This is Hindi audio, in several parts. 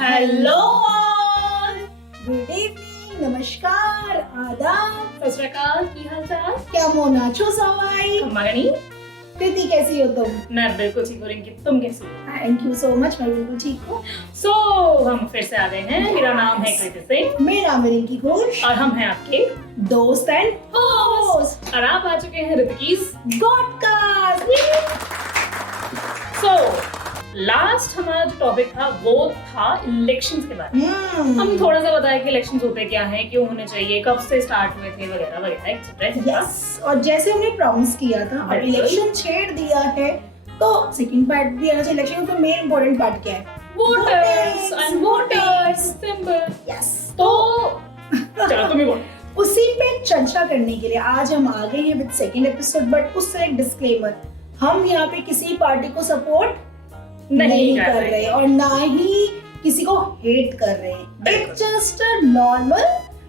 हेलो गुड इवनिंग, नमस्कार, आदाब, सत श्री अकाल, की हाल चाल? क्या मोना छो सवाई? खम्मागनी, कृति कैसी हो तुम? मैं बिल्कुल ठीक हूँ रिंकी, तुम कैसी हो? थैंक यू सो मच, मैं बिल्कुल ठीक हूँ। सो हम फिर से आ गए हैं। मेरा नाम है कृति सिंह मेरा नाम है रिंकी घोष और हम हैं आपके दोस्त एंड होस्ट और आप आ चुके हैं ऋतिकीज पॉडकास्ट। सो लास्ट हमारा टॉपिक था वो था इलेक्शंस के बारे में। हम थोड़ा सा बताया कि इलेक्शंस होते क्या हैं, क्यों होने चाहिए, कब से स्टार्ट हुए थे, वगैरह वगैरह एक्सेट्रा। यस, और जैसे हमने प्रॉमिस किया था, अब इलेक्शन छेड़ दिया है तो सेकंड पार्ट भी आना चाहिए। इलेक्शन का मेन इंपॉर्टेंट पार्ट क्या है? Voters and voters symbol. Yes, तो चलो तुम ही बोलो। उसी पे चर्चा करने के लिए आज हम आ गए हैं विद सेकंड एपिसोड। बट उससे एक डिस्क्लेमर, हम यहाँ पे किसी पार्टी को सपोर्ट नहीं कर रहे और ना ही किसी को हेट कर रहे हैं। It's just a normal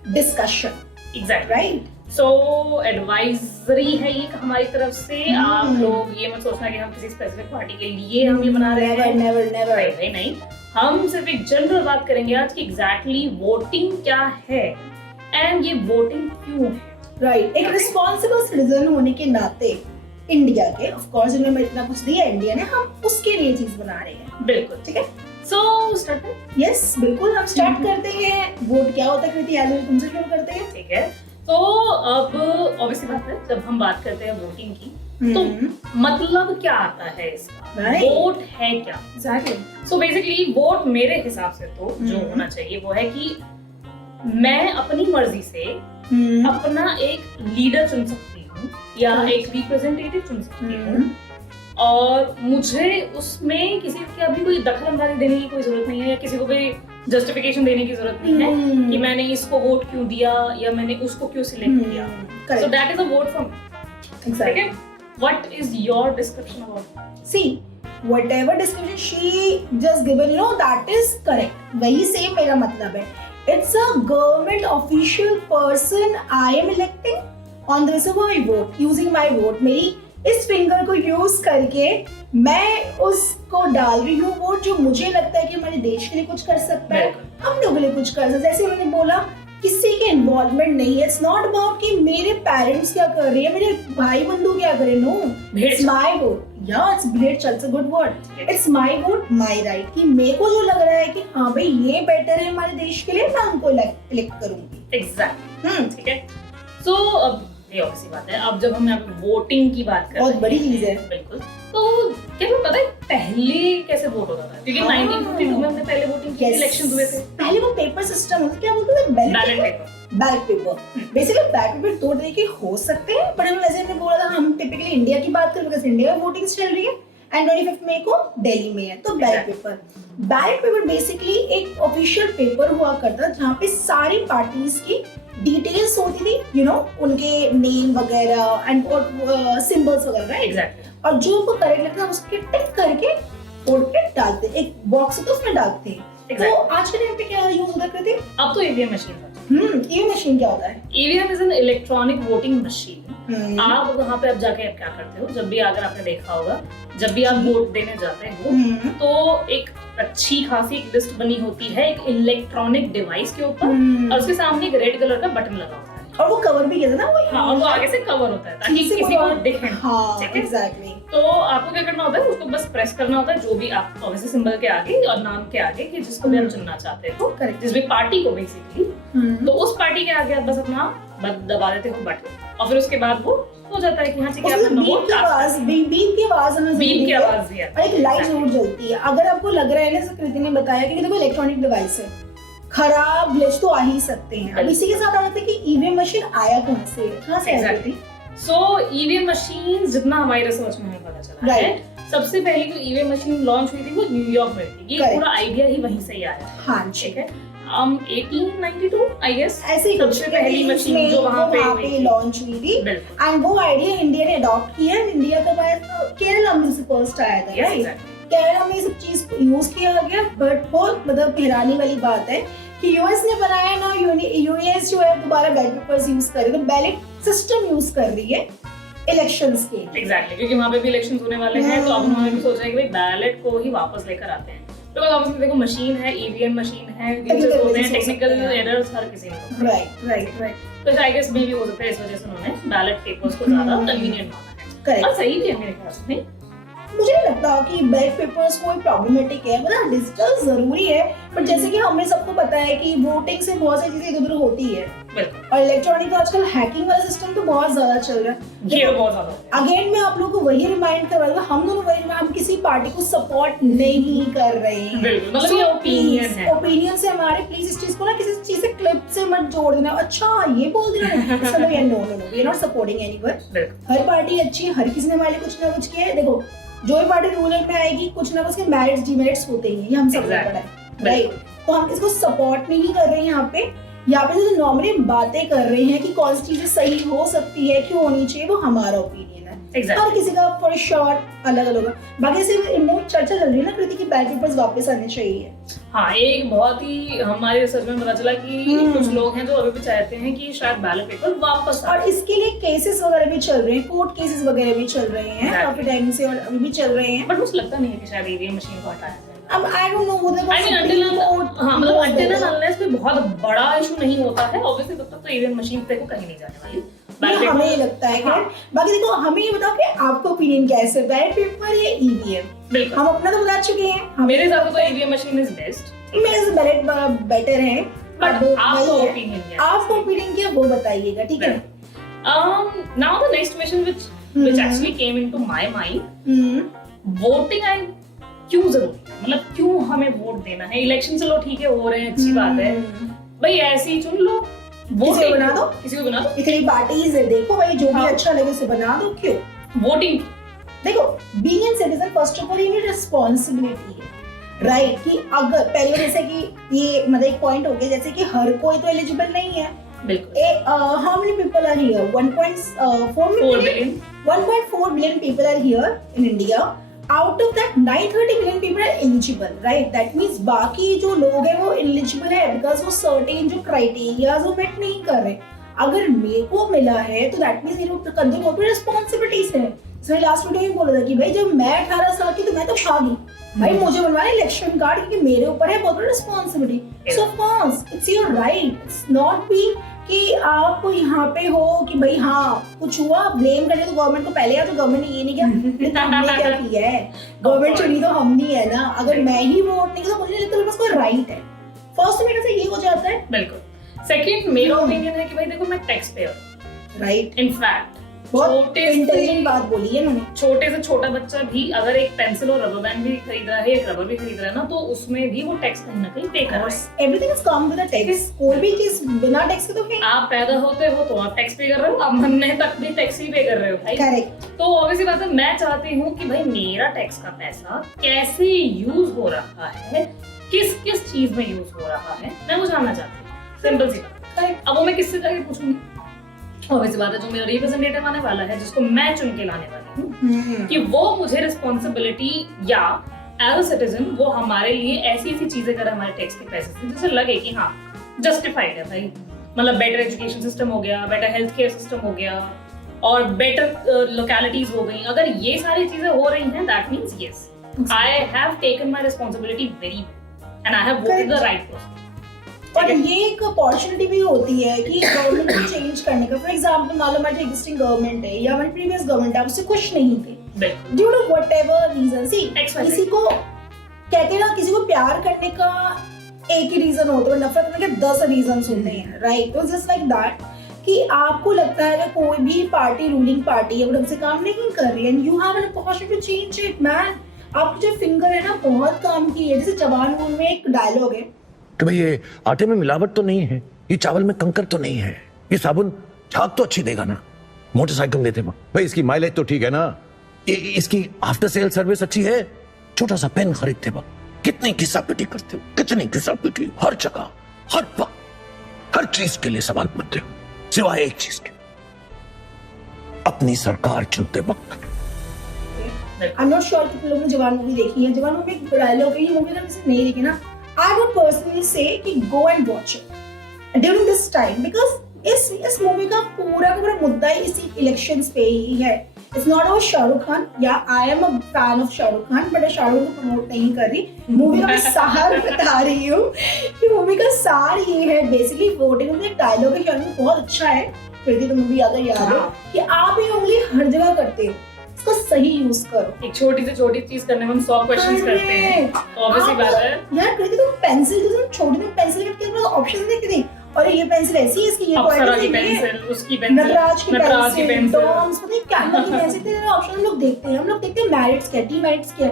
discussion. Exactly right. So advisory है ये हमारी तरफ से। आप लोग ये मत सोचना कि हम किसी स्पेसिफिक पार्टी के लिए हम ये बना रहे हैं। नेवर नहीं, हम सिर्फ एक जनरल बात करेंगे आज कि एग्जैक्टली वोटिंग क्या है एंड ये वोटिंग क्यों है। राइट। एक रिस्पॉन्सिबल सिटीजन होने के नाते इंडिया के, ऑफ कोर्स इन्होंने इतना कुछ दिया इंडिया ने, हम उसके लिए चीज बना रहे हैं। बिल्कुल, ठीक है। सो स्टार्ट है। यस बिल्कुल, हम स्टार्ट करते हैं। वोट क्या होता है कृति, आज हम तुमसे शुरू करते हैं। ठीक है। तो अब ऑब्वियसली बात है, जब हम बात करते हैं वोटिंग की तो मतलब क्या आता है इसका? वोट है क्या? एग्जैक्टली। सो बेसिकली वोट मेरे हिसाब से तो जो होना चाहिए वो है कि मैं अपनी मर्जी से अपना एक लीडर चुन सकती हूँ या एक रिप्रेजेंटेटिव चुन सकती हूँ और मुझे उसमें किसी की अभी कोई दखल अंदाजी देने की कोई जरूरत नहीं है या किसी को कोई जस्टिफिकेशन देने की जरूरत नहीं है कि मैंने इसको वोट क्यों दिया या मैंने उसको क्यों सिलेक्ट किया। So that is a vote from me. Exactly. What is your description about it? See, whatever description she just given, that is correct. वही same मेरा मतलब है। It's a government official person I am electing on the basis of my vote, using my vote. मेरी इस फिंगर को यूज करके मैं उसको डाल रही हूँ वोट, जो मुझे लगता है कि हमारे देश के लिए कुछ कर सकता है, हम लोगों के लिए कुछ कर सकते हैं। जैसे मैंने बोला, किसी के इन्वॉल्वमेंट नहीं है। इट्स नॉट अबाउट कि मेरे पेरेंट्स क्या कर रहे हैं, मेरे भाई बंधु क्या कर रहे हैं। No, it's my vote. या इट्स भेड़, it's a good word. It's my vote, my right, कि मेरे को जो लग रहा है कि हाँ भाई ये बेटर है हमारे देश के लिए, मैं उनको इलेक्ट करूंगी। एग्जैक्टली। ठीक है। सो अब ये ऑब्वियसली बात है, अब जब हम यहाँ पे वोटिंग की बात कर रहे हैं, बहुत बड़ी चीज है। बिल्कुल। तो क्या तुम्हें पता है पहले कैसे वोट होता था? क्योंकि 1952 में हमने पहले वोटिंग की, इलेक्शंस हुए थे। पहले वो पेपर सिस्टम होता, क्या बोलते थे, ballot paper. Basically ballot paper दो तरीके हो सकते हैं, पर हम वैसे हमने बोला था, हम टिपिकली इंडिया की बात करें बिकॉज़ इंडिया में वोटिंग चल रही है एंड 25 मई को दिल्ली में है। तो बैलेट पेपर बेसिकली एक ऑफिशियल पेपर हुआ करता जहाँ पे सारी पार्टीज की डिटेल्स होती थी, उनके नेम वगैरह एंड सिंबल्स वगैरह। एग्जैक्टली। और जो उनको करेक्ट लगता है उसके टिक करके वोट पे डालते, एक बॉक्स होता है उसमें डालते हैं। तो आज के टाइम पे क्या यूज होता है? अब तो ईवीएम मशीन। ईवीएम मशीन क्या होता है? EVM is an electronic voting machine. आप वहाँ पे अब जाके आप क्या करते हो, जब भी अगर आपने देखा होगा, जब भी आप वोट देने जाते हो तो एक अच्छी खासी एक लिस्ट बनी होती है एक इलेक्ट्रॉनिक डिवाइस के ऊपर और उसके सामने एक रेड कलर का बटन लगा होता है और वो कवर भी कहते हैं ना, हाँ, और वो आगे से कवर होता है ताकि किसी को दिखे। हाँ, एग्जैक्टली। तो आपको क्या करना होता है, उसको बस प्रेस करना होता है, जो भी आप ऑब्वियसली सिंबल के आगे और नाम के आगे कि जिसको भी आप चुनना चाहते हो, जिस भी पार्टी को बेसिकली, तो उस पार्टी के आगे आप बस अपना दबा देते हो बटन और फिर उसके बाद वो हो जाता है कि हाँ ठीक है, आपने वोट कास्ट। बीप की आवाज हमें बीप की आवाज भी है और एक लाइट जरूर जलती है। अगर आपको लग रहा है ना, जैसे कृति ने बताया कि देखो इलेक्ट्रॉनिक डिवाइस है, खराब ग्लिच तो आ ही सकते हैं। अब इसी के साथ आ जाता है कि ईवीएम मशीन आया कहाँ से आई? सो ईवीएम मशीन जितना हमारी रिसर्च में हमें पता चला है, सबसे पहले जो ईवीएम मशीन लॉन्च हुई थी वो न्यूयॉर्क में थी। ये पूरा आइडिया ही वहीं से ही आया है। हाँ, ठीक है। 1892 आई गेस ऐसे ही सबसे पहली मशीन जो वहाँ पे लॉन्च हुई थी एंड वो आइडिया इंडिया ने अडॉप्ट किया है। इंडिया का केरला में से फर्स्ट आया था, राइट? केरला में सब चीज यूज किया गया। बट बहुत मतलब हैरानी वाली बात है कि यूएस ने बनाया ना, यूएस जो है दोबारा बैलेट पेपर्स यूज कर रही है, तो बैलेट सिस्टम यूज कर रही है इलेक्शंस के। एग्जैक्टली, क्योंकि वहाँ पे भी इलेक्शंस होने वाले हैं, तो अब उन्होंने भी सोचा है कि भाई बैलेट को ही वापस लेकर आते हैं। बिकॉज़ ऑब्वियसली देखो मशीन है, ईवीएम मशीन है, ग्लिचेस होते हैं, टेक्निकल एरर्स हर किसी में होते हैं। राइट तो आई गेस मे बी हो सकता है इस वजह से उन्होंने बैलेट पेपर्स को ज्यादा कन्वीनियंट माना है। करेक्ट। और सही भी है मेरे ख्याल से। मुझे नहीं लगता कि बैलेट पेपर्स कोई प्रॉब्लमेटिक है, मतलब डिजिटल जरूरी है, पर जैसे कि हमें सबको पता है कि वोटिंग से बहुत सारी चीजें इधर उधर होती है, बिल्कुल। और इलेक्ट्रॉनिक तो आजकल हैकिंग वाला सिस्टम तो बहुत ज्यादा चल रहा है। ये बहुत ज्यादा है। अगेन मैं आप लोगों को वही रिमाइंड करवाऊंगा, हम दोनों वही हम किसी पार्टी को सपोर्ट नहीं कर रहे हैं। बिल्कुल, मतलब ये ओपिनियन है। ओपिनियन से हमारे प्लीज इस चीज को ना किसी चीज से क्लिप से मत जोड़ देना, अच्छा ये बोल देना, इसका मतलब ये no we are not supporting anyone. हर पार्टी अच्छी है, हर किसी ने हमारे लिए कुछ ना कुछ किया है। देखो जो भी पार्टी रूलर में आएगी कुछ ना कुछ के मेरिट्स डिमेरिट्स होते ही हैं, ये हम सब को पता है, राइट? तो हम इसको सपोर्ट नहीं कर रहे हैं यहाँ पे जो नॉर्मली बातें कर रहे हैं कि कौन सी चीजें सही हो सकती है, क्यों होनी चाहिए, वो हमारा ओपिनियन है। Exactly. हर किसी का फॉर श्योर अलग अलग है। बाकी से इंडिया में चर्चा चल रही है ना कृति की बैलेट पेपर्स वापस आने चाहिए। हाँ, एक बहुत ही हमारे रिसर्च में पता चला कि कुछ लोग हैं जो अभी भी चाहते हैं कि शायद बैलेट पेपर वापस आए। और इसके लिए केसेस वगैरह भी चल रहे हैं, कोर्ट केसेस वगैरह भी चल रहे हैं काफी टाइम से, और अभी भी चल रहे हैं। बट मुझे लगता नहीं है कि शायद ईवीएम मशीन को हटाया जाए। अब I don't know whether I mean until unless कोई बहुत बड़ा इशू नहीं होता है, ऑब्वियसली तब तक तो ईवीएम मशीन पे को कहीं नहीं जाने वाली। हमें ये लगता है। हाँ। बाकी देखो हमें ये बताओ कि आपका ओपिनियन कैसे, बैलेट पेपर या ईवीएम? बिल्कुल, हम अपना तो बता चुके हैं। मेरे हिसाब से तो ईवीएम मशीन इज बेस्ट, मेरे से बैलेट बेटर है। बट आपका ओपिनियन क्या है? आपका ओपिनियन क्या वो बताइएगा, ठीक है? Now the next question which actually came into my mind, voting आई क्यों जरूरी है, मतलब क्यों हमें वोट देना है? इलेक्शन चलो ठीक है हो रहे हैं, अच्छी बात है, भाई ऐसे ही चुन लो, किसी को बना दो, किसी को बना दो। इतनी पार्टीज है, देखो भाई जो भी हाँ। अच्छा लगे उसे बना दो। क्यों? वोटिंग देखो being an citizen first of all ये रिस्पांसिबिलिटी है, राइट? कि अगर पहले जैसे कि ये मतलब एक पॉइंट हो गया जैसे कि हर कोई तो एलिजिबल नहीं है। बिल्कुल। How many people are here? 1.4 billion 1.4 billion people are here in India. Out of that 930 million people are eligible, right? That means बाकी जो लोग हैं वो eligible है because वो certain जो criteria वो meet नहीं कर रहे। अगर मेरे को मिला है तो that means मेरे ऊपर कंधे को responsibilities है। इसमें लास्ट वीडियो में बोला था कि भाई जब मैं 18 साल की तो मैं तो भागी, भाई मुझे बनवाना इलेक्शन कार्ड क्योंकि मेरे ऊपर है बहुत बड़ी responsibility. So of course it's your right, it's not be कि आप यहाँ पे हो कि भाई हाँ कुछ हुआ ब्लेम करने तो गवर्नमेंट को पहले, या तो गवर्नमेंट ने ये नहीं किया तो हमने क्या किया है, गवर्नमेंट चुनी तो हम नहीं है ना। अगर मैं ही वोट नहीं किया तो मुझे लगता है मेरे पास कोई राइट है। फर्स्ट मेरे से ये हो जाता है। बिल्कुल। सेकंड मेरा ओपिनियन है कि भाई देखो मैं टैक्स पेयर, राइट? इनफैक्ट बहुत इंटेलिजेंट बात बोली है उन्होंने। छोटे से छोटा बच्चा भी अगर एक पेंसिल और रबर बैंड भी खरीद रहा है, एक रबर भी खरीद रहा है ना, तो उसमें भी वो टैक्स कहीं ना कहीं पे कर रहा है। Everything is come with a tax. कोई भी चीज बिना टैक्स के तो है। आप पैदा होते हो तो आप टैक्स पे कर रहे हो, आप मरने तक भी टैक्स ही पे कर रहे हो भाई। करेक्ट। तो ऑब्वियसली बात है, मैं चाहती हूँ कि भाई मेरा टैक्स का पैसा कैसे यूज हो रहा है, किस किस चीज में यूज हो रहा है, मैं वो जानना चाहती हूँ। सिंपल सी बात। करेक्ट। अब वो मैं किससे जाके पूछूंगी? ऑब्वियसली बात है जो मेरा रिप्रेजेंटेटिव आने वाला है, जिसको मैं चुन के लाने वाली हूँ, कि वो मुझे रिस्पॉन्सिबिलिटी या एज अ सिटीजन वो हमारे लिए ऐसी ऐसी चीजें करे हमारे टैक्स के पैसे से जिससे लगे कि हाँ जस्टिफाइड है भाई। मतलब बेटर एजुकेशन सिस्टम हो गया, बेटर हेल्थ केयर सिस्टम हो गया, और बेटर लोकेलिटीज हो गई। अगर ये सारी चीजें हो रही हैं, that means yes I have taken my responsibility very and I have voted the right person. और ये एक अपॉर्चुनिटी भी होती है कि गवर्नमेंट को चेंज करने का। फॉर एग्जांपल मान लो हमारी एग्जिस्टिंग गवर्नमेंट है या हमारी प्रीवियस गवर्नमेंट है, उससे खुश नहीं थे ड्यू टू व्हाटएवर रीजन। सी किसी को कहते हैं ना, किसी को प्यार करने का एक ही रीजन होता है, नफरत करने के 10 रीजंस होते हैं, राइट? तो जस्ट लाइक दैट कि आपको लगता है कि कोई भी पार्टी रूलिंग पार्टी है वो ढंग से काम नहीं कर रही है, and you have an opportunity to change it man. आपकी जो फिंगर है ना बहुत काम की है। जैसे जवान मूवी में एक डायलॉग है कि भाई ये आटे में मिलावट तो नहीं है, ये चावल में कंकर तो नहीं है, ये साबुन झाग तो अच्छी देगा ना, मोटरसाइकिल लेते वक्त भाई इसकी माइलेज तो ठीक है ना, इसकी आफ्टर सेल सर्विस अच्छी है, छोटा सा पेन खरीदते वक्त कितनी घिसा-पिटी करते हो, कितनी घिसा-पिटी, हर जगह हर वक्त हर चीज के लिए सवाल पूछते हो, सिवाय एक चीज के, अपनी सरकार चुनते वक्त। आई एम नॉट श्योर कितने लोगों ने जवान मूवी देखी है। जवान मूवी एक डायलॉग है, ये मूवी अगर किसी नहीं देखी ना, I would personally say कि go and watch it during this time because इस मूवी का पूरा मुद्दा ही इसी इलेक्शंस पे ही है it's not about Shahrukh Khan, या I am a fan of Shahrukh Khan, but Shahrukh को प्रमोट नहीं कर रही, मूवी का मैं सार बता रही हूँ कि मूवी का सार ये है बेसिकली, वोटिंग में एक डायलॉग है शाहरुख बहुत अच्छा है, कृति तो मूवी अगर याद हो, कि आप ये उंगली हर जगह करते हो, इसको सही यूज करो। एक छोटी से छोटी चीज करने में हम 100 क्वेश्चंस करते हैं, तो ऑब्वियसली बात है यार कृति तुम पेंसिल, जो तुम छोटी तुम पेंसिल करके ऑप्शन देखते थे, और ये पेंसिल ऐसी है, इसकी ये अप्सरा की क्वालिटी है, पेंसिल, उसकी पेंसिल, नटराज की पेंसिल, डॉम्स, पता नहीं क्या क्या की पेंसिल, तेरे ऑप्शन हम लोग देखते हैं, मेरिट्स क्या, डी-मेरिट्स क्या,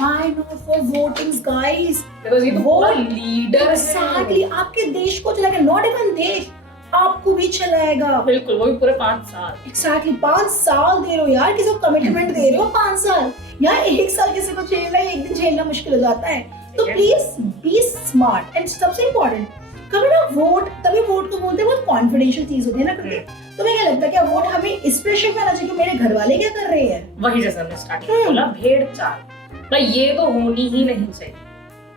why not for votings guys, because ये तो पूरा लीडर एग्जैक्टली है, आपके देश को चलाएगा, नॉट इवन देश, आपको भी चलाएगा। बिल्कुल, वो भी पूरे 5 साल। एग्जैक्टली 5 साल दे रहे हो यार, किसी को कमिटमेंट दे रहे हो 5 साल, यार 1 साल किसी को झेलना है, 1 दिन झेलना मुश्किल हो जाता है, तो प्लीज बी स्मार्ट। एंड सबसे इम्पोर्टेंट, कभी ना वोट, तभी वोट को बोलते हैं, बहुत कॉन्फिडेंशियल चीज होती है ना, करते तुम्हें क्या लगता है क्या वोट हमें इस प्रेशर में आना चाहिए कि मेरे घर वाले क्या कर रहे हैं, वही जैसा हमने स्टार्टिंग में बोला, भेड़ चाल भाई ये तो होनी ही नहीं चाहिए।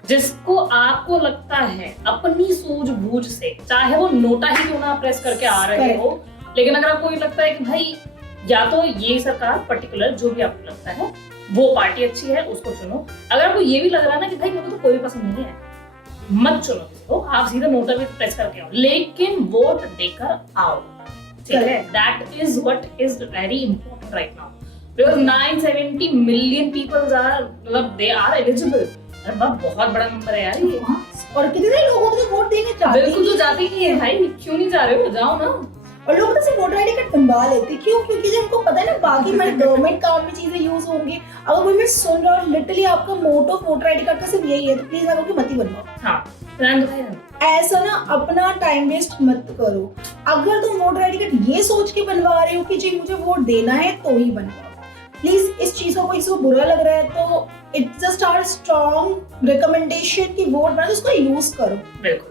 जिसको आपको लगता है अपनी सूझबूझ से, चाहे वो नोटा ही क्यों ना प्रेस करके आ रहे हो, लेकिन अगर आपको ये लगता है कि भाई या तो ये सरकार पर्टिकुलर जो भी आपको लगता है वो पार्टी अच्छी है, उसको चुनो। अगर आपको ये भी लग रहा है ना कि भाई मेरे को तो कोई भी पसंद नहीं है, मत चुनो किसी को, आप सीधा नोटा भी प्रेस करके आओ, लेकिन वोट देकर आओ, ठीक है। That is what is very important right now, because 970 million peoples are, मतलब दे आर एलिजिबल। अरे बाप, बहुत बड़ा नंबर है यार ये, और कितने लोगों को वोट देने चाहते हैं, बिल्कुल तो जाते ही है भाई, क्यों नहीं जा रहे हो, जाओ ना। और लोग तो सिर्फ वोटर आईडी कार्ड बनवा लेते, क्यों? क्योंकि जब उनको पता है ना बाकी हमारे गवर्नमेंट काम में चीजें यूज होंगी। अगर कोई मैं सुन रहा हूँ लिटरली आपका मोटो वोटर आईडी कार्ड का सिर्फ यही है, तो प्लीज आप लोग मत ही बनवाओ। हाँ, रहने दो भाई, ऐसा ना अपना टाइम वेस्ट मत करो। अगर तुम वोटर आईडी कार्ड ये सोच के बनवा रहे हो कि जी मुझे वोट देना है तो ही बनवाओ, प्लीज इस चीज को किसी को बुरा लग रहा है तो it's just our strong recommendation कि वोट बना तो उसको यूज करो।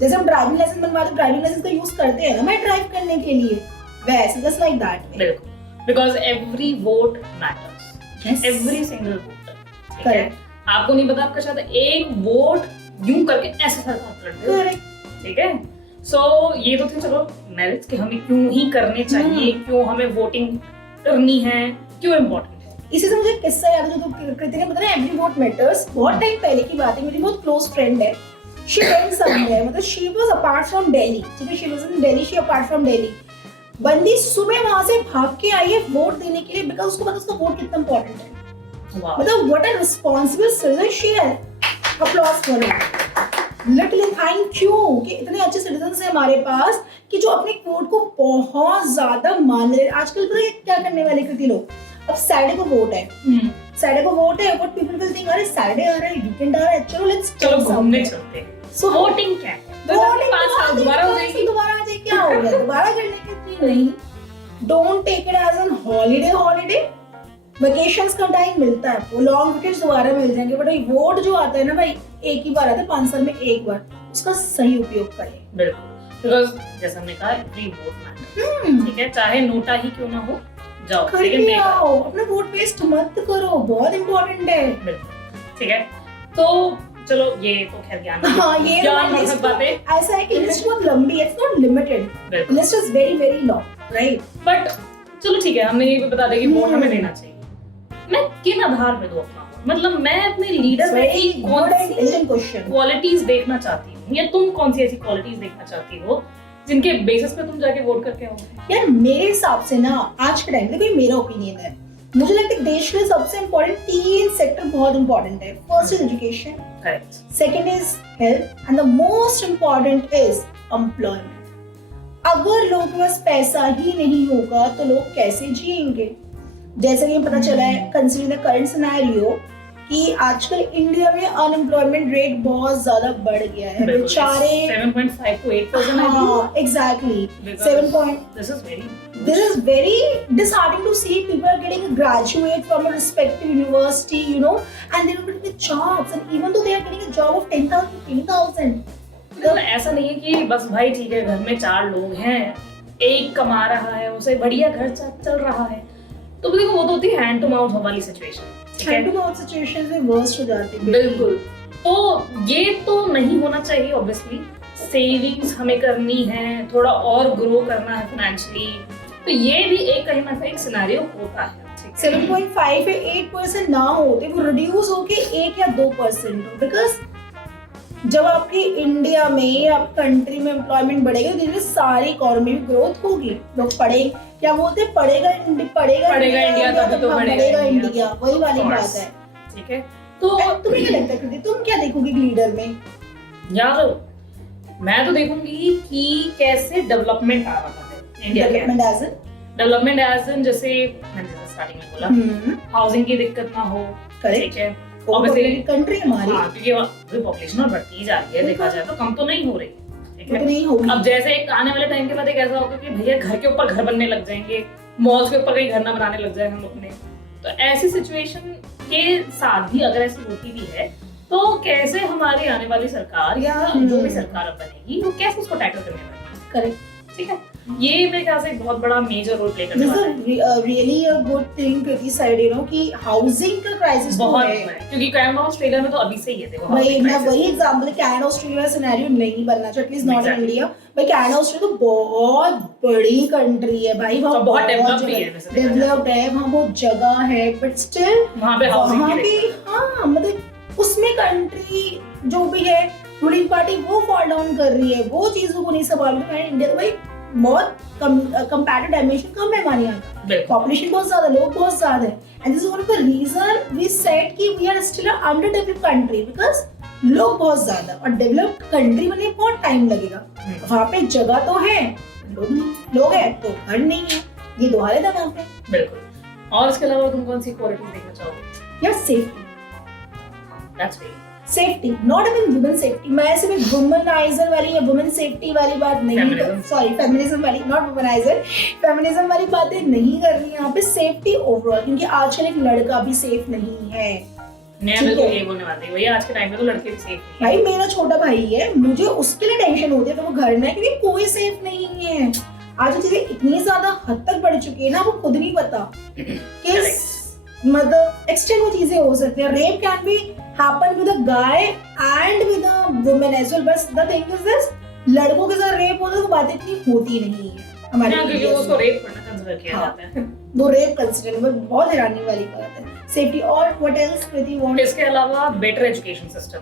जैसे हम ड्राइविंग लाइसेंस बनवाते, ड्राइविंग लाइसेंस का यूज करते हैं ना मैं ड्राइव करने के लिए, वैसे just like that way, because every vote matters, every single voter, ठीक है। आपको नहीं पता, आपका शायद एक वोट यूं करके ऐसे सरकार करते हो, ठीक है। सो ये तो थे चलो मेरिट्स कि हमें क्यों ही करने चाहिए, क्यों हमें वोटिंग करनी है, क्यों इम्पोर्टेंट है। इसी से मुझे किस्सा याद है जो कृति ने बताया, एवरी वोट मैटर्स। बहुत टाइम पहले की बात है, मेरी बहुत क्लोज फ्रेंड है, शी वेंट समवेयर, मतलब she was apart from Delhi, ठीक है, she was in Delhi, she apart from Delhi. बंदी सुबह वहां से भाग के आई है वोट देने के लिए, बिकॉज़ उसको पता उसका वोट कितना इंपॉर्टेंट है। मतलब what a responsible citizen she है, applause for her, literally thank you कि इतने अच्छे सिटीजन है हमारे पास कि जो अपने वोट को बहुत ज्यादा मान रहे हैं। आजकल पता है क्या करने वाले कृति लोग, अब सैटरडे को वोट है, सैटरडे को वोट है, व्हाट पीपल विल थिंक, अरे सैटरडे आ रहा है, वीकेंड आ रहा है, चलो घूमने चलते हैं। सो वोटिंग क्या है, वोटिंग 5 साल दोबारा हो जाएगी, दोबारा आ जाए, क्या हो गया, दोबारा करने की चीज नहीं। Don't take it as an holiday, vacations का टाइम मिलता है, वो लॉन्ग वीकेंड्स दोबारा मिल जाएंगे, बट वोट जो आता है ना भाई, एक ही बार आता है 5 साल में एक बार, उसका सही उपयोग करें। बिल्कुल, बिकॉज़ जैसा हमने कहा एवरी वोट मैटर्स, ठीक है, चाहे नोटा ही क्यों ना हो, जाओ लेकिन देखो, आओ अपना वोट वेस्ट मत करो, बहुत इंपॉर्टेंट है। बिल्कुल, ठीक है। तो चलो ये तो खैर ज्ञान, हाँ ये लिस्ट बातें ऐसा है कि लिस्ट बहुत लंबी है, it's not limited, list is very very long, right. But चलो ठीक है, हमने ये भी बता दिया कि वोट हमें देना चाहिए। मैं किन आधार पे दूं अपना वोट, मतलब मैं अपने लीडर में कौन सी क्वालिटीज देखना चाहती हूँ, या तुम कौन सी ऐसी क्वालिटीज देखना चाहती हो जिनके बेसिस पे तुम जाके वोट करके आओगे। यार मेरे हिसाब से ना आज के टाइम पे, देखो मेरा ओपिनियन है, मुझे लगता है देश के लिए सबसे इम्पोर्टेंट 3 सेक्टर बहुत इंपॉर्टेंट है। First is education, correct, second is health, and the most important is employment. अगर लोगों के पास पैसा ही नहीं होगा तो लोग कैसे जिएंगे? जैसे कि पता चला है कंसीडरिंग द करंट सिनेरियो कि आजकल इंडिया में अनएम्प्लॉयमेंट रेट बहुत ज्यादा बढ़ गया है, बेचारे 7.5 to 8%। हाँ exactly 7 point, this is very disheartening to see people are getting a graduate from a respective university, you know, and they're not getting jobs, and even though they are getting a job of 10,000 to 15,000, तो ऐसा नहीं है कि बस भाई ठीक है घर में 4 लोग हैं, एक कमा रहा है, उसे बढ़िया घर चल रहा है, तो देखो वो तो होती है हैंड टू माउथ वाली situation, hand to mouth situation में वर्स्ट हो जाती है। बिल्कुल, तो ये तो नहीं होना चाहिए। ऑब्वियसली सेविंग्स हमें करनी है, थोड़ा और ग्रो करना है फाइनेंशियली, तो ये भी एक कहीं ना कहीं सिनेरियो होता है, ठीक 7.5 या 8% ना होते, वो रिड्यूस होके 1 या 2% हो, बिकॉज जब आपकी इंडिया में या कंट्री में एम्प्लॉयमेंट बढ़ेगा धीरे धीरे सारी इकोनॉमी में ग्रोथ होगी, लोग पढ़ेंगे, क्या बोलते हैं, पढ़ेगा इंडिया तभी तो बढ़ेगा इंडिया, वही वाली बात है। ठीक है, तो तुम्हें क्या लगता है कृति, तुम क्या देखोगी लीडर में? यार मैं तो देखूंगी कि कैसे डेवलपमेंट आ रहा है इंडिया के, डेवलपमेंट एज इन जैसे मैंने स्टार्टिंग में बोला हाउसिंग की दिक्कत ना हो, ठीक है, ऑब्वियसली कंट्री हमारी, हाँ, क्योंकि अभी पॉपुलेशन और बढ़ती ही जा रही है, देखा जाए तो कम तो नहीं हो रही, ठीक है, नहीं होगी। अब जैसे एक आने वाले टाइम के बाद एक ऐसा होगा कि भैया घर के ऊपर घर बनने लग जाएंगे, मॉल्स के ऊपर कहीं घर ना बनाने लग जाए हम अपने, तो ऐसी सिचुएशन के साथ भी अगर ऐसी होती भी है तो कैसे हमारी आने वाली सरकार या जो भी सरकार अब बनेगी वो कैसे उसको टैकल करने वाली है, करेक्ट, ठीक है, ये मेरे ख्याल से एक बहुत बड़ा मेजर रोल प्ले करने वाला है। Really a good thing Kriti side, you know, कि हाउसिंग का क्राइसिस बहुत है, क्योंकि कनाडा ऑस्ट्रेलिया में तो अभी से ही है, देखो वही मैं वही एग्जांपल, कनाडा ऑस्ट्रेलिया सिनेरियो नहीं बनना चाहिए, एटलीस्ट नॉट इन इंडिया, भाई कनाडा ऑस्ट्रेलिया तो बहुत बड़ी कंट्री है भाई, वहाँ बहुत डेवलप भी है, डेवलप्ड है, वहाँ बहुत जगह है, बट स्टिल वहाँ पे हाउसिंग वहाँ पे हाँ मतलब उसमें कंट्री जो भी है रूलिंग पार्टी वो फॉल डाउन कर रही है, वो चीजों को नहीं संभाल रही है। इंडिया तो भाई बहुत कंपैरेटिव डायमेंशन कम है हमारे यहाँ का, पॉपुलेशन बहुत ज्यादा, लोग बहुत ज्यादा है, and this is one of the reason we said कि we are still a under developed country, because लोग बहुत ज्यादा और डेवलप्ड कंट्री बनने में बहुत टाइम लगेगा। वहाँ पे जगह तो है, लोग है तो घर नहीं है, ये दो हालत है वहाँ पे। बिल्कुल। और इसके अलावा तुम कौन सी क्वालिटी देखना चाहोगे? यार safety, that's right, safety, not even women safety, मैं सिर्फ वुमेनाइजर वाली या वुमेन सेफ्टी वाली बात नहीं, सॉरी फेमिनिज्म वाली, नॉट वुमेनाइजर, फेमिनिज्म वाली बातें नहीं कर रही यहाँ पे, सेफ्टी ओवरऑल, क्योंकि आजकल एक लड़का भी सेफ नहीं है। मैं बिल्कुल ये बोलने वाली थी, भैया आज के टाइम में तो लड़के भी सेफ नहीं भाई मेरा छोटा भाई है, मुझे उसके लिए टेंशन होती है तो वो घर में है, क्योंकि कोई सेफ नहीं है। आज चीजें इतनी ज्यादा हद तक बढ़ चुकी है ना, वो खुद नहीं पता किस मतलब एक्सटेंड वो चीजें हो सकती है। Rape can be happen with a guy and with a woman as well, बस द थिंग इज दिस, लड़कों के साथ रेप होता है तो बात इतनी होती नहीं है हमारे, क्योंकि उसको रेप करना कंसीडर किया जाता है, वो रेप कंसीडर, बहुत हैरानी वाली बात है। सेफ्टी और व्हाट एल्स कृति वांट? इसके अलावा बेटर एजुकेशन सिस्टम,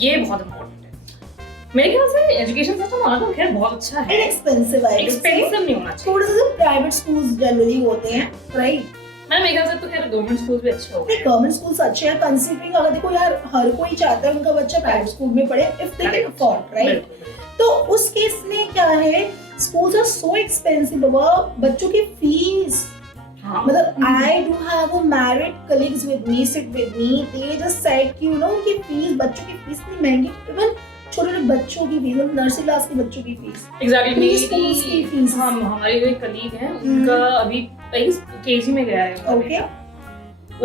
ये बहुत इंपॉर्टेंट है मेरे ख्याल से। एजुकेशन सिस्टम हमारा तो खैर बहुत अच्छा है, एक्सपेंसिव है, एक्सपेंसिव नहीं होना चाहिए, थोड़े से प्राइवेट स्कूल्स जनरली होते हैं, राइट? मेरे ख्याल से तो खैर गवर्नमेंट स्कूल भी अच्छे हो गए, गवर्नमेंट स्कूल्स अच्छे हैं कंसीडरिंग, अगर देखो यार हर कोई चाहता है उनका बच्चा प्राइवेट स्कूल में पढ़े if they can afford, right? तो उस केस में क्या है, स्कूल्स आर सो एक्सपेंसिव बाबा, बच्चों की फीस, मतलब I do have a married colleagues with me, sit with me, they just said कि यू नो उनकी फीस, बच्चों की फीस इतनी महंगी, इवन छोटे बच्चों की फीस, नर्सरी क्लास के बच्चों की फीस, एग्जैक्टली। हम हमारी जो एक कलीग है उनका अभी केजी में गया है, ओके,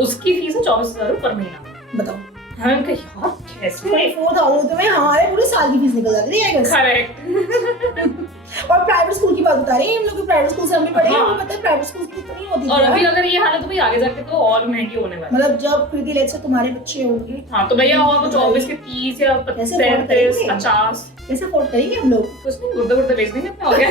उसकी फीस है 24,000 पर महीना। बताओ, हम कहे यार कैसे 24,000 में हमारे पूरे साल की फीस निकल जाती है। करेक्ट। और प्राइवेट स्कूल की बात बता रही हैं हम लोग, प्राइवेट स्कूल से हमने पढ़े, हमें पता है प्राइवेट स्कूल की कितनी होती है, और अभी अगर ये हालत तो भाई आगे जाके तो और महंगी होने वाली है, मतलब जब कृति लेट से तुम्हारे बच्चे होंगे, हाँ तो भैया और कुछ 24 के 30 या 35 50 कैसे अफोर्ड करेंगे हम लोग? कुछ नहीं, गुर्दा बेच देंगे अपना, हो गया।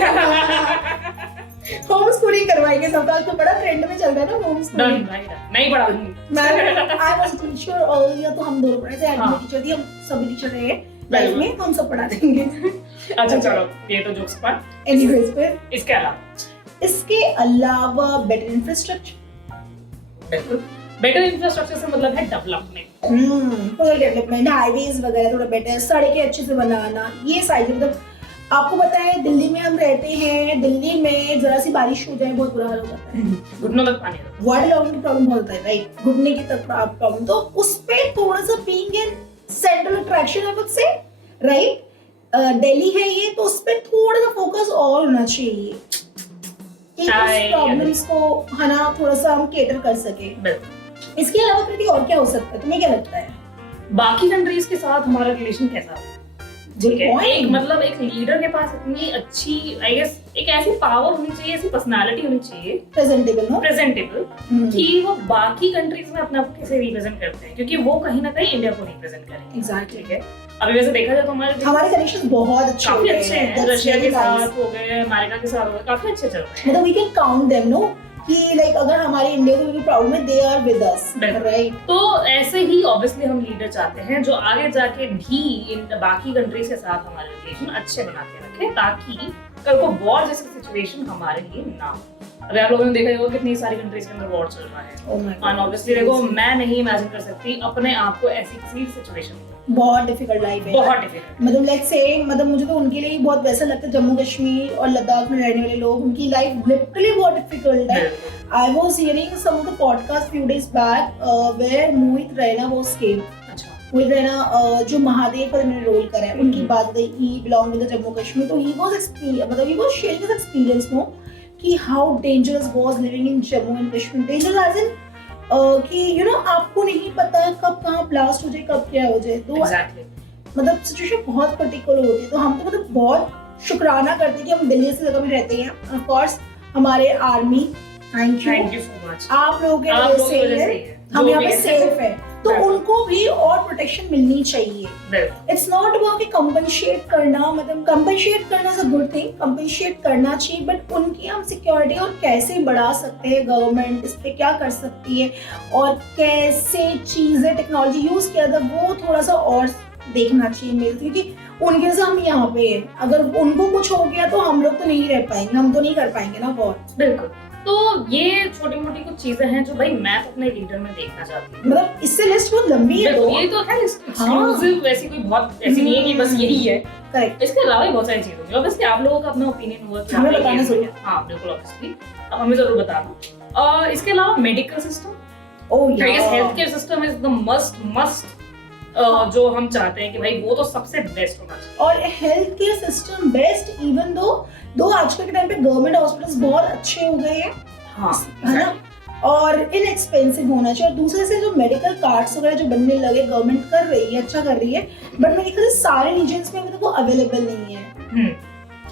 होम स्कूलिंग करवाएंगे, सब तो बड़ा ट्रेंड में चल रहा है ना होम स्कूलिंग। नहीं पढ़ा मैं आई वाज अ टीचर और या तो हम दोनों पढ़े थे, मैं टीचर थी, हम सभी टीचर रहे लाइफ में, तो हम सब पढ़ा देंगे। अच्छा चलो ये तो जोक्स पार्ट। एनीवेज, फिर इसके अलावा बेटर इंफ्रास्ट्रक्चर, बिल्कुल बेटर इंफ्रास्ट्रक्चर से मतलब है डेवलपमेंट, थोड़ा डेवलपमेंट, हाईवेज वगैरह थोड़ा बेटर, सड़कें अच्छे से बनाना, ये साइड, मतलब आपको पता है दिल्ली में हम रहते हैं, दिल्ली में जरा सी बारिश हो जाए बहुत बुरा हाल हो जाता है, घुटनों तक पानी, वाटर लॉगिंग की प्रॉब्लम बहुत है, राइट? घुटने की तक प्रॉब्लम, तो उस पे थोड़ा सा being in central attraction I would say, right? Delhi है ये, तो उस पे थोड़ा सा फोकस और होना चाहिए कि उस प्रॉब्लम्स को है ना थोड़ा सा हम केटर कर सके। इसके अलावा कृति और क्या हो सकता है, तुम्हें क्या लगता है? बाकी कंट्रीज के साथ हमारा रिलेशन कैसा है? एक मतलब एक लीडर के पास इतनी अच्छी आई गेस एक ऐसी पावर होनी चाहिए, ऐसी पर्सनालिटी होनी चाहिए, प्रेजेंटेबल कि वो बाकी कंट्रीज में अपने आप को कैसे रिप्रेजेंट करते हैं, क्योंकि वो कहीं ना कहीं इंडिया को रिप्रेजेंट करेंगे। एग्जैक्टली, ठीक है। अभी वैसे देखा जाए तो हमारे कनेक्शन बहुत अच्छे हैं, रशिया के साथ हो गए, अमेरिका के साथ हो गए, काफी अच्छे चल रहे हैं। मतलब we can count them, no कि लाइक अगर हमारे इंडिया को भी प्रॉब्लम है, they are with us, right? तो ऐसे ही ऑब्वियसली हम लीडर चाहते हैं जो आगे जाके भी इन बाकी कंट्रीज के साथ हमारे रिलेशन अच्छे बना के रखे, ताकि कल को वॉर जैसी सिचुएशन हमारे लिए ना हो। अभी आप लोगों ने देखा होगा कितनी सारी कंट्रीज के अंदर वॉर चल रहा है, एंड ऑब्वियसली देखो मैं नहीं इमेजिन कर सकती अपने आप को ऐसी किसी सिचुएशन में। बहुत डिफिकल्ट लाइफ है, बहुत डिफिकल्ट। मतलब लेट्स से मतलब मुझे तो उनके लिए ही बहुत वैसा लगता है, जम्मू कश्मीर और लद्दाख में रहने वाले लोग, उनकी लाइफ लिटरली बहुत डिफिकल्ट है। I was hearing some of the podcast few days back where Mohit Raina was came. Mohit Raina जो महादेव पर उन्होंने रोल करा है, उनकी बात गई, he belong to the Jammu Kashmir, तो ही वाज एक्सपीरियंस, मतलब he was sharing his experience no कि how dangerous was living in Jammu and Kashmir. Dangerous as in कि यू नो आपको नहीं पता कब कहाँ ब्लास्ट हो जाए, कब क्या हो जाए, तो मतलब सिचुएशन बहुत पर्टिकुलर होती है। तो हम तो मतलब बहुत शुक्राना करते हैं कि हम दिल्ली से जगह में रहते हैं। ऑफ कोर्स हमारे army, thank you so much, आप लोगों के वजह से हम यहाँ पे सेफ है, तो उनको भी और प्रोटेक्शन मिलनी चाहिए। इट्स नॉट अबाउट कि कंपनशेट करना, मतलब कंपनशेट करना is a good thing, compensate करना चाहिए, बट उनकी हम सिक्योरिटी और कैसे बढ़ा सकते हैं, गवर्नमेंट इस पे क्या कर सकती है और कैसे चीजें टेक्नोलॉजी यूज किया था, वो थोड़ा सा और देखना चाहिए मेरे, क्योंकि उनके से हम यहाँ पे हैं, अगर उनको कुछ हो गया तो हम लोग तो नहीं रह पाएंगे, हम तो नहीं कर पाएंगे ना बहुत। बिल्कुल। तो ये छोटी मोटी कुछ चीजें हैं जो भाई मैं तो अपने लीडर में देखना चाहती हूँ। मतलब इससे लिस्ट बहुत लंबी है, ये तो है एक्सक्लूसिव, वैसी कोई बहुत ऐसी नहीं है कि बस यही है। करेक्ट। इसके अलावा भी बहुत सारी चीजें होंगी, ऑब्वियसली आप लोगों का अपना ओपिनियन होगा कि हमें बताना जरूर। हाँ बिल्कुल, ऑब्वियसली अब हमें जरूर बताना। इसके अलावा मेडिकल सिस्टम, ओह यार, health care system is the must जो हम चाहते हैं कि भाई वो तो सबसे बेस्ट होना चाहिए। और health care system best, even though आजकल के टाइम पे गवर्नमेंट हॉस्पिटल्स बहुत अच्छे हो गए हैं, हाँ, है ना, और इनएक्सपेंसिव होना चाहिए। और दूसरे से जो मेडिकल कार्ड्स वगैरह जो बनने लगे, गवर्नमेंट कर रही है, अच्छा कर रही है, बट मेरे ख्याल से सारे रीजन्स में अभी तक वो अवेलेबल नहीं है।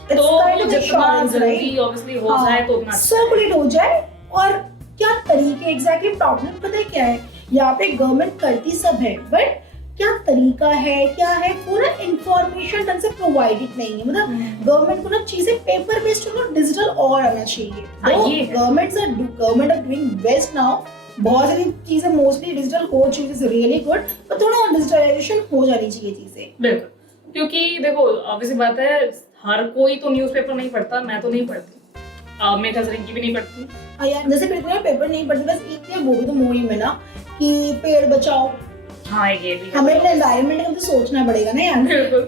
तो जितना जल्दी ऑब्वियसली हो जाए तो उतना सर्कुलेट हो जाए। और क्या तरीके एग्जैक्टली, प्रॉब्लम पता है क्या है, यहाँ पे गवर्नमेंट करती सब है, बट क्या तरीका है, क्या है, पूरा इंफॉर्मेशन ढंग से प्रोवाइडेड नहीं है। मतलब गवर्नमेंट को ना चीजें पेपर बेस्ड और डिजिटल और आना चाहिए। Government are doing best now, बहुत सारी चीजें मोस्टली डिजिटल हो चुकी है, रियली गुड, पर थोड़ा और डिजिटलाइजेशन हो जानी चाहिए चीजें। बिल्कुल, क्योंकि देखो ऑब्वियसली बात है, हर कोई तो न्यूज़पेपर नहीं पढ़ता, मैं तो नहीं पढ़ती, मेरे घर की भी नहीं पढ़ती। यार जैसे पेपर नहीं पढ़ती, बस एक वो भी तो मुहिम है ना कि पेड़ बचाओ। हाँ, ये भी हमें अपने एनवायरनमेंट का तो सोचना पड़ेगा ना यार।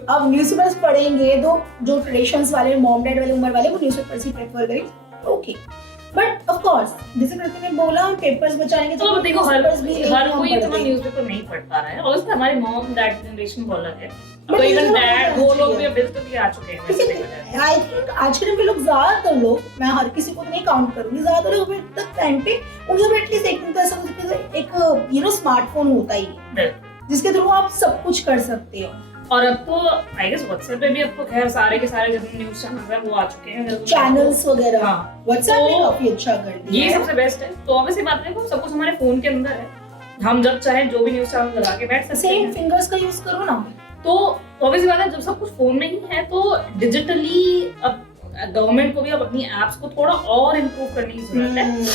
अब न्यूज़पेपर्स पढ़ेंगे तो जो ट्रेडिशंस वाले, मॉम डैड वाले उम्र वाले, वो न्यूज़पेपर्स ही प्रेफर करें, ओके। बट ऑफ कोर्स जैसे कृति ने बोला, हम पेपर्स बचाएंगे तो देखो हर कोई इतना न्यूज़पेपर नहीं पढ़ पा रहा है, और उसमें हमारे मॉम डैड जनरेशन वो अलग है, तो इवन डैड वो लोग भी अब डिजिटली आ चुके हैं। आई थिंक आज के टाइम पे लोग, ज्यादातर लोग, मैं हर किसी को तो नहीं काउंट करूंगी, ज्यादातर लोग तक टाइम पे उनके एटलीस्ट एक दिन तो ऐसा होता है, एक यू नो स्मार्टफोन होता ही है जिसके थ्रू आप सब कुछ कर सकते हो। और अब तो आई गेस व्हाट्सएप पे भी अब तो खैर सारे के सारे जितने न्यूज़ चैनल है वो आ चुके हैं, चैनल्स वगैरह। हाँ, व्हाट्सएप ने काफी अच्छा कर दिया, ये सबसे बेस्ट है। तो ऑब्वियसली बात है, सब कुछ हमारे फोन के अंदर है, हम जब चाहे जो भी न्यूज़ चैनल लगा के बैठ सकते हैं। सेम फिंगर्स का यूज करो ना। तो ऑब्वियसली बात है, जब सब कुछ फोन में ही है तो डिजिटली अब गवर्नमेंट को भी अब अपनी एप्स को थोड़ा और इम्प्रूव करने की जरूरत है,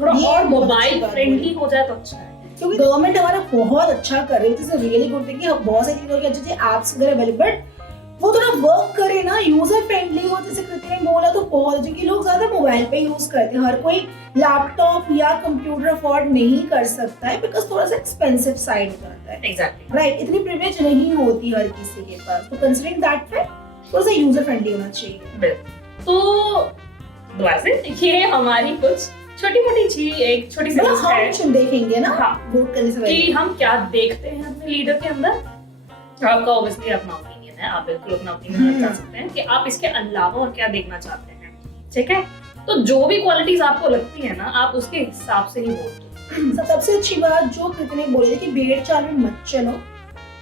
थोड़ा और मोबाइल फ्रेंडली हो जाए तो अच्छा है। क्योंकि गवर्नमेंट हमारा बहुत अच्छा कर रही है, जैसे रियली गुड थिंग कि बहुत सारी चीजों की अच्छी एप्स वगैरह अवेलेबल, बट वो थोड़ा वर्क करे ना, यूजर फ्रेंडली हो, जैसे कृति ने बोला तो बहुत, क्योंकि लोग ज्यादा मोबाइल पे यूज करते हैं, हर कोई लैपटॉप या कंप्यूटर अफोर्ड नहीं कर सकता है, बिकॉज थोड़ा सा एक्सपेंसिव साइड हो जाता है। एग्जैक्टली राइट, इतनी प्रिविलेज नहीं होती हर किसी के पास, तो कंसीडरिंग दैट फैक्ट थोड़ा सा यूजर फ्रेंडली होना चाहिए। तो दोबारा से ये हमारी कुछ छोटी मोटी चीज, एक छोटी सी लिस्ट है, हम देखेंगे ना हाँ, वोट करने से पहले कि हम क्या देखते हैं अपने लीडर के अंदर। आपका ऑब्वियसली अपना ओपिनियन है, आप बिल्कुल अपना ओपिनियन बता सकते हैं कि आप इसके अलावा और क्या देखना चाहते हैं, ठीक है। तो जो भी क्वालिटीज आपको लगती है ना, आप उसके हिसाब से ही वोट दो। सबसे अच्छी बात जो कृति ने बोली थी कि भेड़ चाल में मत चलो,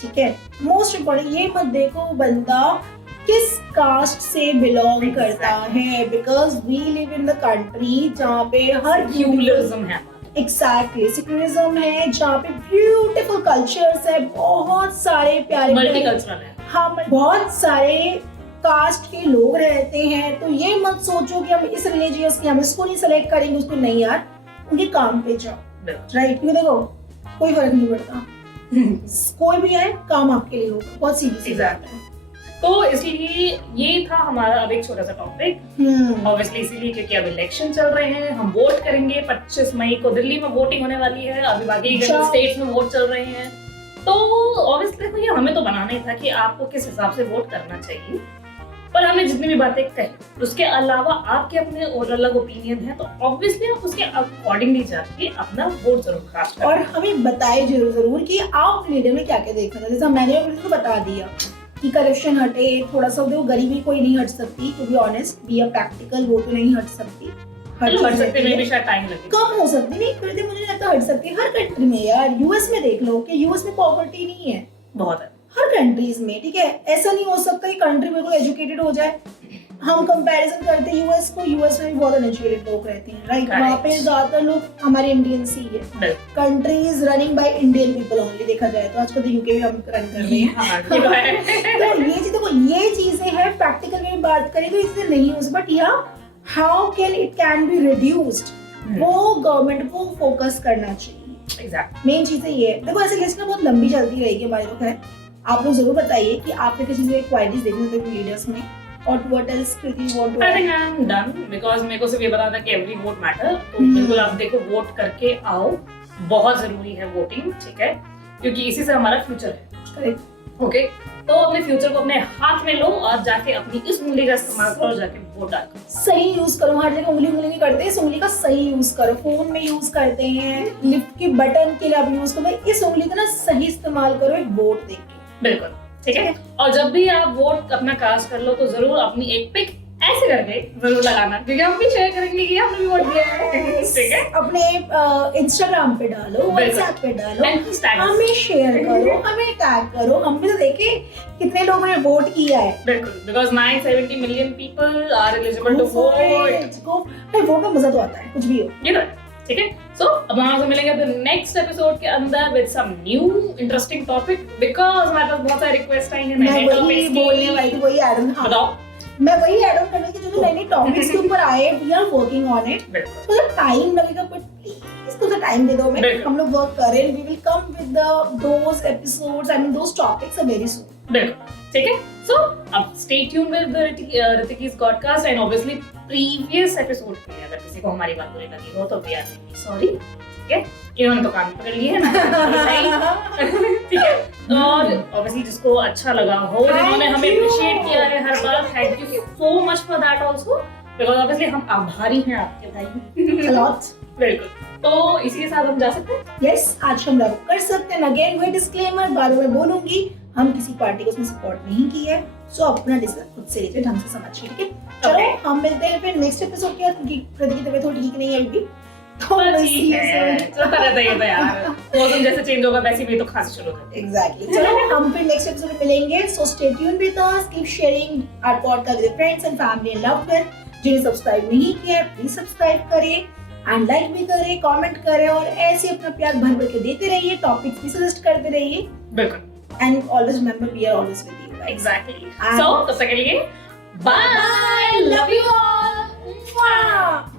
ठीक है। मोस्ट इम्पोर्टेंट ये मत देखो बंदा किस कास्ट से बिलोंग करता है, because we live in the country जहाँ पे हर सेक्युलरिज्म है, एग्जैक्टली सेक्युलरिज्म है, जहाँ पे ब्यूटीफुल कल्चर्स है, बहुत सारे प्यारे मल्टीकल्चरल है, हाँ बहुत सारे कास्ट के लोग रहते हैं, तो ये मत सोचो कि हम इस रिलीजियस की हम इसको नहीं सेलेक्ट करेंगे उसको नहीं, यार उनके काम पे जाओ, राइट? क्योंकि देखो कोई फर्क नहीं पड़ता, कोई भी है काम आपके लिए होगा, बहुत सीधी बात है। तो इसलिए ये था हमारा अब एक छोटा सा टॉपिक, ऑब्वियसली इसीलिए क्योंकि अब इलेक्शन चल रहे हैं, हम वोट करेंगे 25 मई को दिल्ली में वोटिंग होने वाली है, अभी बाकी स्टेट्स में वोट चल रहे हैं, तो ऑब्वियसली देखो ये हमें तो बनाना ही था कि आपको किस हिसाब से वोट करना चाहिए, पर हमने जितनी भी बातें कही उसके अलावा आपके अपने और अलग ओपिनियन है, तो ऑब्वियसली आप उसके अकॉर्डिंगली जाके अपना वोट जरूर कास्ट करें और हमें बताए जरूर कि आप लीडर में क्या क्या देखना है। जैसे मैंने तो बता दिया कि करप्शन हटे, थोड़ा सा देखो गरीबी कोई नहीं हट सकती, to be honest be a practical, वो तो नहीं हट सकती, हट सकती में भी शायद टाइम लगे, कम हो सकती, नहीं करते मुझे लगता हट सकती है हर कंट्री में यार। यूएस में देख लो कि यूएस में पॉवर्टी नहीं है, बहुत है हर कंट्रीज में, ठीक है? ऐसा नहीं हो सकता कि कंट्री बिल्कुल एजुकेटेड हो जाए। हम कंपैरिजन करते हैं यूएस को, यूएस में भी बहुत अनएजुकेटेड लोग रहते हैं, राइट? वहाँ पे ज्यादातर लोग हमारे इंडियंस ही है, country is running by Indian people only, देखा जाए तो आजकल तो यूके भी हम रन कर रहे हैं। तो ये चीज देखो, ये चीजें हैं, प्रैक्टिकल में बात करें तो इससे नहीं हो सकता, बट या how can it can be reduced, वो गवर्नमेंट को फोकस करना चाहिए। मेन चीज ये है। देखो ऐसे लिस्ट ना बहुत लंबी चलती रहेगी हमारी, तो है आप लोग जरूर बताइए कि आपने किसी से क्वालिटीज देखने थे लीडर्स में, और what else Kriti you want to. I think I am done, because मेरे को सिर्फ ये बताना था कि एवरी वोट मैटर, तो बिल्कुल आप देखो वोट करके आओ, बहुत जरूरी है वोटिंग, ठीक है? क्योंकि इसी से हमारा फ्यूचर है, करेक्ट? ओके, तो अपने फ्यूचर को अपने हाथ में लो और जाके अपनी इस उंगली का इस्तेमाल करो, जाके वोट डालो, सही यूज करो, हर जगह उंगली नहीं करते, इस उंगली का सही यूज करो, फोन में यूज करते हैं, लिफ्ट के बटन के लिए आप यूज करो, इस उंगली का ना सही इस्तेमाल करो एक वोट देके, बिल्कुल, ठीक है? और जब भी आप वोट अपना कास्ट कर लो तो जरूर अपनी एक पिक ऐसे करके जरूर लगाना, क्योंकि हम भी शेयर करेंगे कि हमने भी वोट दिया है, ठीक है? अपने इंस्टाग्राम पे डालो, व्हाट्सएप पे डालो, हमें शेयर करो, हमें टैग करो, हम भी तो देखें कितने लोगों ने वोट किया है। बिल्कुल, because 970 million people are eligible to vote. Vote में मजा तो आता है, कुछ भी हो, ये तो है, ठीक है? So अब हम आपसे मिलेंगे द नेक्स्ट एपिसोड के अंदर with some new interesting topic, because हमारे पास बहुत सारे रिक्वेस्ट आई हैं नए टॉपिक्स की। बोलने वाली थी, वही ऐड ऑन, बताओ। मैं वही ऐड ऑन करने की जो नए टॉपिक्स के ऊपर आए, we are working on it, तो टाइम लगेगा, बट प्लीज थोड़ा टाइम दे दो हमें, हम लोग वर्क कर रहे हैं, we will come with those episodes, I mean those topics very soon, बिल्कुल, ठीक है? सो अब stay tuned with Ritiki's podcast, and obviously previous episode के लिए अगर किसी को हमारी बात बुरी लगी हो तो वी आर रियली सॉरी, ठीक है? इन्होंने तो कान पकड़ लिए है ना, ठीक है? और ऑब्वियसली जिसको अच्छा लगा हो, जिन्होंने हमें अप्रिशिएट किया है हर बार, thank you so much for that also, because obviously हम आभारी हैं आपके भाई, लॉट, बिल्कुल। तो इसी के साथ हम जा सकते हैं, यस, आज हम लोग कर सकते हैं। अगेन वही डिस्क्लेमर बार बार बोलूंगी, हम किसी पार्टी को उसमें सपोर्ट नहीं की है, सो अपना डिसीजन खुद से लीजिए, ढंग से समझिए, ठीक है? चलो हम मिलते हैं फिर नेक्स्ट एपिसोड के, क्योंकि कृति की तबीयत थोड़ी ठीक नहीं है अभी, तो ठीक है, चलता रहता है ये तो यार, मौसम जैसे चेंज होगा वैसे भी तो खांसी शुरू होती है। एग्जैक्टली, चलो हम फिर नेक्स्ट एपिसोड में मिलेंगे, so stay tuned with us, keep sharing our podcast with friends and family and loved one. जिन्हें सब्सक्राइब नहीं किया है प्लीज सब्सक्राइब करें, एंड लाइक भी करें, कमेंट करें, और ऐसे अपना प्यार भर भर के देते रहिए, टॉपिक्स भी सजेस्ट करते रहिए, बिल्कुल, and always remember we are always with you, exactly. So तब तक के लिए बाय, लव यू ऑल।